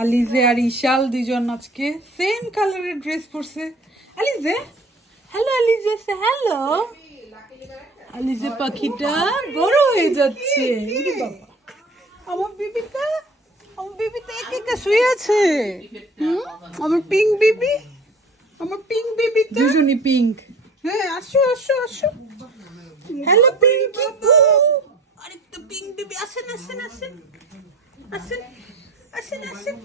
আলিজে আর ইশাল দুজন আজকে সেম কালারের ড্রেস পরছে। আলিজে? হ্যালো আলিজে হ্যালো আলিজে পাখিটা বড় হয়ে যাচ্ছে। আমার বিবিটা আমার বিবিটা একা একা শুয়ে আছে। হুম? আমার পিঙ্ক বিবি আমার পিঙ্ক বিবি দুজনই পিঙ্ক হ্যাঁ আসো আসো আসো। হ্যালো পিঙ্কি আরেকটা পিঙ্ক বেবি আসেন আসেন আসেন। আসেন। আসেন আসেন।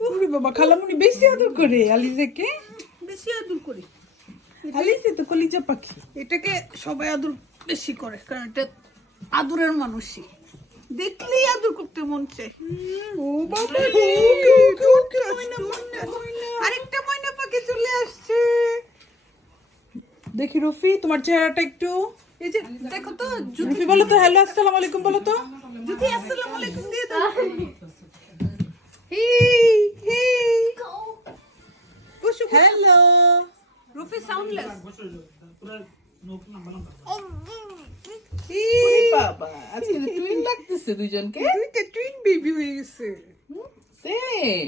ওরে বাবা খালামুনি বেশি আদর করে আলিজাকে। বেশি আদর করে। আলিজে তো কলিজা পাখি। এটাকে সবাই আদর বেশি করে কারণ এটা আদরের মানুষই। দেখলেই আদর করতে মন চায়। ও বাবা। আরেকটা ময়না পাখি চলে আসছে। দেখি রফি তোমার চেহারাটা একটু। এই যে দেখো তো রফি বলো তো হ্যালো আসসালামু আলাইকুম বলো তো। যদি আসসালামু আলাইকুম দিয়ে দাও। হেই হেই বসো হ্যালো রফি সাউন্ডলেস বাবা আজকে টুইন লাগতেছে দুইজনকে। দুইটা টুইন বেবি হয়ে গেছে। সেম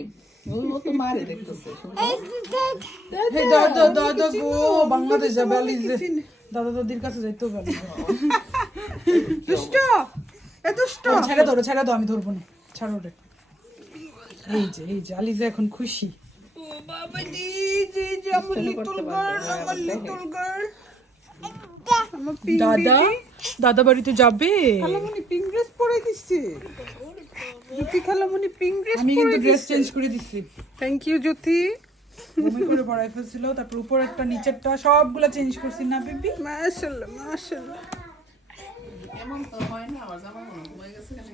ও ও তো মারে দেখতেছে হে দাদা দাদা বাংলাদেশ যাবে আলিজে দাদা দাদির কাছে যাইতে দুষ্ট। এ দুষ্ট ছেড়ে ধরো ছেড়ে দাও আমি ধরবো না। ছাড়ো রে এই যে এই যে আলিজা এখন খুশি। ও বাবা জি জি জি আমার লিটল গার্ল আমার লিটল গার্ল দাদা দাদা বাড়িতে যাবে? খালামণি পিঙ্ক ড্রেস পরে দিচ্ছে। জ্যোতি খালামণি পিঙ্ক ড্রেস আমি কিন্তু ড্রেস চেঞ্জ করে দিচ্ছি। Thank you Jyoti. বমি করে পড়াই ফেলছিল তারপর উপর একটা নিচেরটা সবগুলা চেঞ্জ করছি। না বেবি? মাশাআল্লাহ মাশাআল্লাহ এমন তো হয় না আমার জামা ঘুমাই গেছে কেন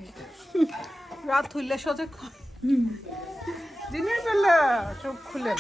রাত হইলে সজাগ দিনের বেলা চোখ খুলে।